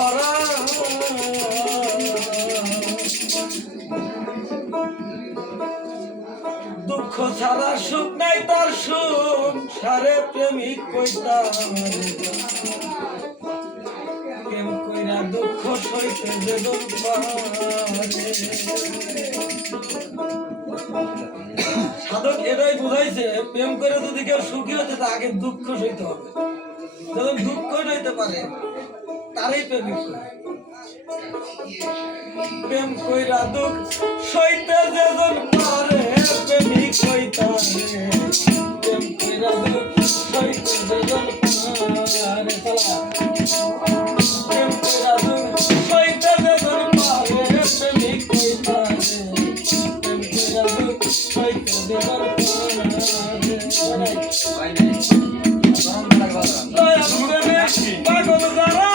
ভরা দুঃখ ছাড়া সুখ নাই তার সুখ সারে প্রেমিক কইতাম প্রেম কইরা দুঃখ সইতে বেদন সাধক এটাই বুঝাইছে প্রেম করে যদি কেউ সুখী হতে তা আগে দুঃখ সইতে হবে যখন দুঃখ সইতে পারে তারই প্রেমিক করে প্রেম কইরা দুঃখ সইতে যেজন পারে প্রেমিক কইতারে প্রেম কইরা দুঃখ সইতে যেজন পারে প্রেম কইরা দুঃখ সইতে যেজন পারে প্রেমিক কইতারে প্রেম কইরা দুঃখ সইতে যেজন পাগল যারা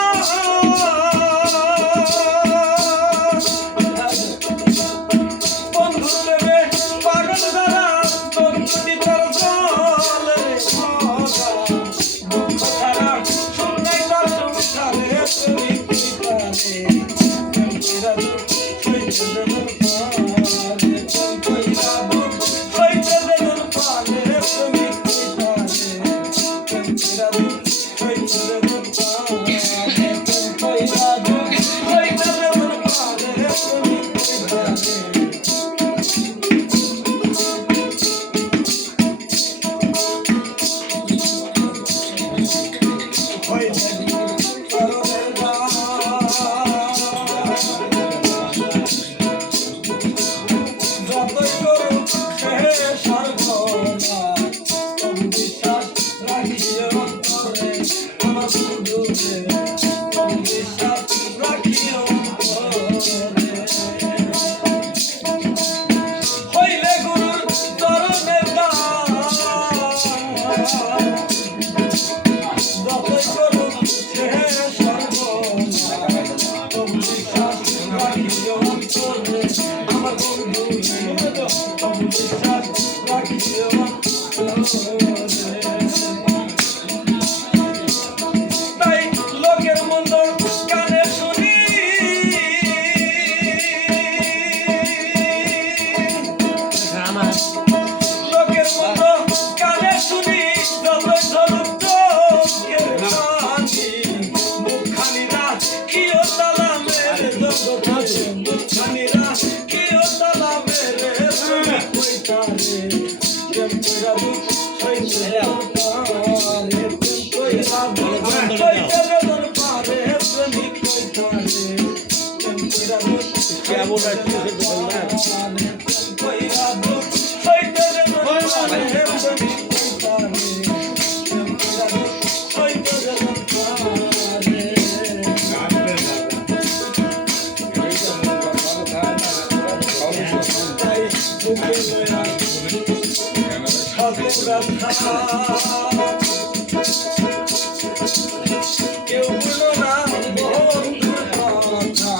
কেউ বলো না বন্ধুর কথা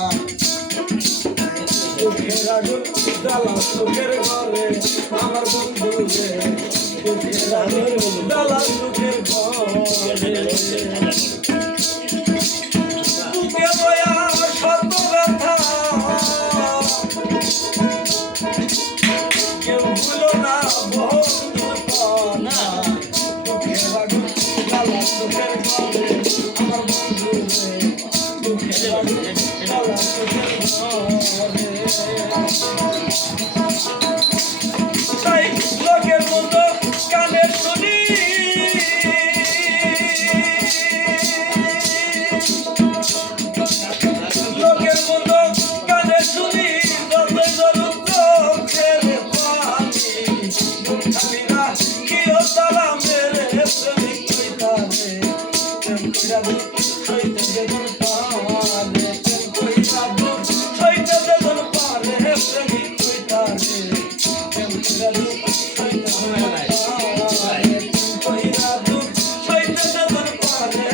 চোখের আগুন জ্বালা চোখের ঘরে আমার বন্ধু রে চোখের আগুন জ্বালা চোখের ঘরে বুকে বয়া শত ব্যথা কেউ বলো না বন্ধুর কথা চোখের আগুন জ্বালা চোখের ঘরে আমার বন্ধু রে চোখের আগুন জ্বালা চোখের ঘরে তাই লোকের মতো কানে শুনি লোকের মতো কানে শুনি যতই জলুক চোখের পানি মুখানিরা কিও তারা মেরে প্রেমিক কইতারে প্রেম কইরা দুঃখ সইতে যেজন পারে প্রেম কইরা দুঃখ সইতে যেজন পারে প্রেমিক কইতারে প্রেম কইরা দুঃখ সইতে যেজন পারে প্রেম কইরা দুঃখ সইতে যেজন পারে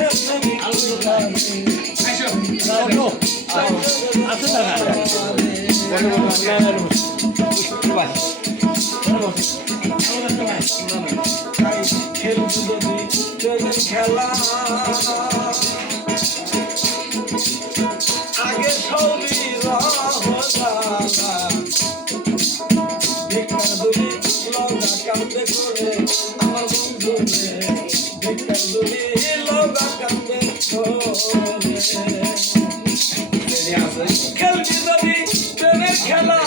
প্রেমিক খেলা লগা কান্দে খেলবি যদি প্রেমের খেলা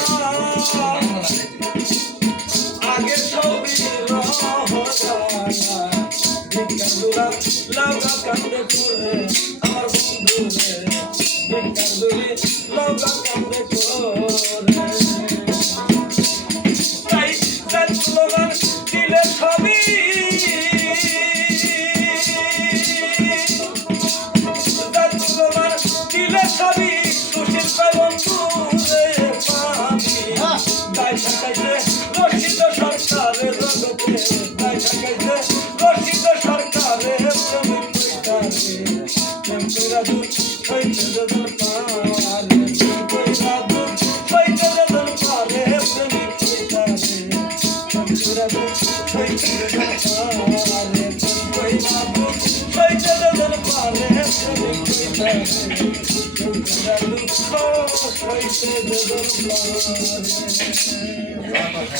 আগে সবই ভিক্ষান্দুরা লগা কান্দে করে আমার বন্ধু রে ভিক্ষান্দুরি লগা কান্দে করে তাই তার স্লোগান দিলে সবই তার স্লোগান দিলে সবই খুশির পাই বন্ধু রে পাবি তাই ঠকাইছে রশিদ সরকারের জগতে তাই ঠকাইছে রশিদ সরকারের প্রেমিক পৈতারে প্রেম কইরা দূর হইতে যদন পারে প্রেম কইরা দূর হইতে যদন পারে প্রেমিক পৈতারে প্রেম কইরা দূর হইতে যদন পারে প্রেম কইরা দূর হইতে যদন পারে প্রেমিক পৈতারে প্রেম কইরা দূর হইতে যদন পারে